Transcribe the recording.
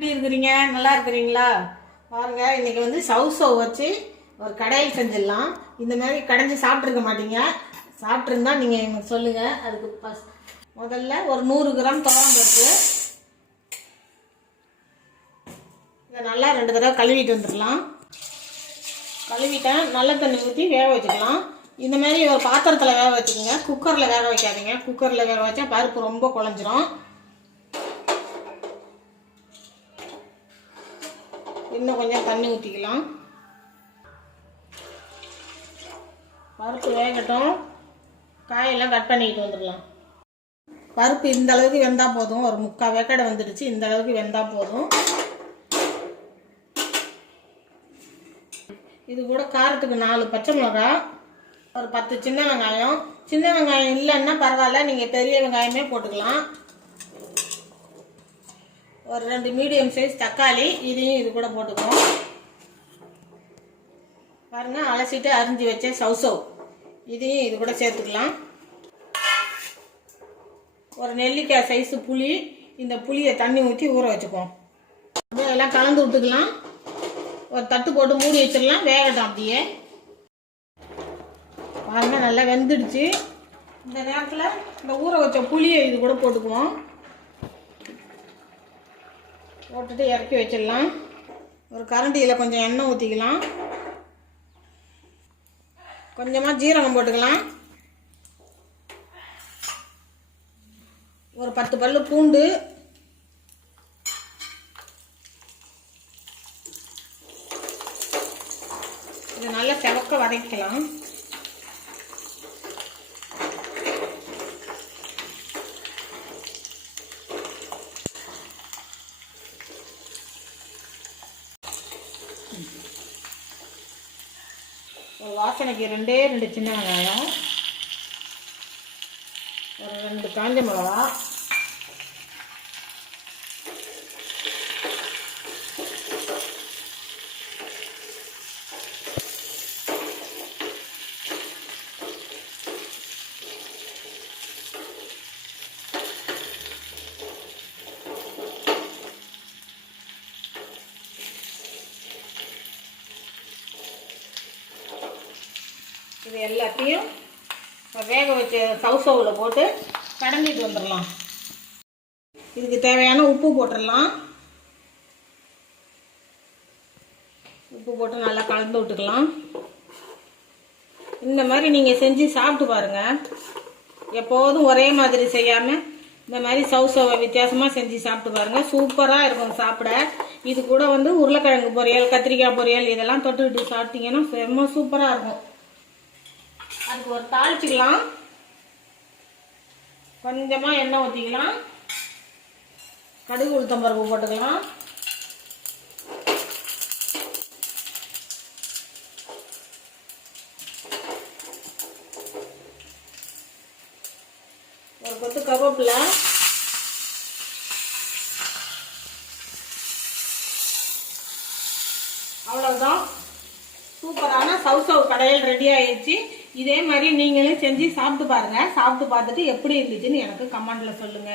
எப்படி இருக்கிறீங்க? நல்லா இருக்கிறீங்களா? பாருங்க, இன்னைக்கு வந்து சவுசவ் வச்சு ஒரு கடையில் செஞ்சிடலாம். இந்த மாதிரி கடைஞ்சி சாப்பிட்ருக்க மாட்டீங்க. சாப்பிட்ருந்தா நீங்கள் எனக்கு சொல்லுங்கள். அதுக்கு முதல்ல ஒரு 100 கிராம் துவரம் பருப்பு இதை நல்லா 2 தடவை கழுவிட்டு வந்துடலாம். கழுவிட்டேன். நல்ல தண்ணி ஊற்றி வேக வச்சுக்கலாம். இந்த மாதிரி ஒரு பாத்திரத்தில் வேக வச்சுக்கோங்க. குக்கரில் வேக வைக்காதீங்க. குக்கரில் வேக வச்சா பருப்பு ரொம்ப குழஞ்சிரும். இன்னும் கொஞ்சம் தண்ணி ஊற்றிக்கலாம். பருப்பு வேகட்டும். காயெல்லாம் கட் பண்ணிக்கிட்டு வந்துடலாம். பருப்பு இந்த அளவுக்கு வெந்தால் போதும். ஒரு 3/4 வேக்காடை வந்துடுச்சு. இந்த அளவுக்கு வெந்தால் போதும். இது கூட காரத்துக்கு 4 பச்சை மிளகாய், ஒரு 10 சின்ன வெங்காயம். சின்ன வெங்காயம் இல்லைன்னா பரவாயில்ல, நீங்கள் பெரிய வெங்காயமே போட்டுக்கலாம். ஒரு 2 மீடியம் சைஸ் தக்காளி, இதையும் இது கூட போட்டுக்குவோம். பாருங்க, அலசிட்டு அரிஞ்சு வச்ச சவுசவ் இதையும் இது கூட சேர்த்துக்கலாம். ஒரு நெல்லிக்காய் சைஸு புளி, இந்த புளியை தண்ணி ஊற்றி ஊற வச்சுக்குவோம். அப்படியே எல்லாம் கலந்து விட்டுக்கலாம். ஒரு தட்டு போட்டு மூடி வச்சிடலாம். வேகட்டும் அப்படியே. பாருங்க, நல்லா வெந்துடுச்சு. இந்த நேரத்தில் இந்த ஊற வச்ச புளியை இது கூட போட்டுக்குவோம். போட்டுட்டு இறக்கி வச்சிடலாம். ஒரு கரண்டியில் கொஞ்சம் எண்ணெய் ஊற்றிக்கலாம். கொஞ்சமாக ஜீரகம் போட்டுக்கலாம். ஒரு 10 பல்லு பூண்டு, இது நல்லா செவக்க வதக்கலாம். ஒரு வாசனைக்கு 2 சின்ன வெங்காயம், ஒரு 2 காஞ்ச மிளகா, இது எல்லாத்தையும் வேக வச்ச சவுசவில் போட்டு கடைஞ்சிட்டு வந்துடலாம். இதுக்கு தேவையான உப்பு போட்டுடலாம். உப்பு போட்டு நல்லா கலந்து விட்டுக்கலாம். இந்த மாதிரி நீங்கள் செஞ்சு சாப்பிட்டு பாருங்கள். எப்போதும் ஒரே மாதிரி செய்யாமல் இந்த மாதிரி சவுசவை வித்தியாசமாக செஞ்சு சாப்பிட்டு பாருங்கள். சூப்பராக இருக்கும் சாப்பிட. இது கூட வந்து உருளைக்கிழங்கு பொரியல், கத்திரிக்காய் பொரியல் இதெல்லாம் தொட்டுக்கிட்டு சாப்பிட்டீங்கன்னா ரொம்ப சூப்பராக இருக்கும். அதுக்கு ஒரு தாளிச்சிக்கலாம். கொஞ்சமாக எண்ணெய் ஊற்றிக்கலாம். கடுகு உளுத்தம் பருப்பு போட்டுக்கலாம். ஒரு கொத்து கருவேப்பிலை, அவ்வளவுதான். சூப்பரான சவுசவ் கடையில் ரெடி ஆயிடுச்சு. இதே மாதிரி நீங்களும் செஞ்சு சாப்பிட்டு பாருங்க. சாப்பிட்டு பார்த்துட்டு எப்படி இருந்துச்சுன்னு எனக்கு கமெண்ட்ல சொல்லுங்க.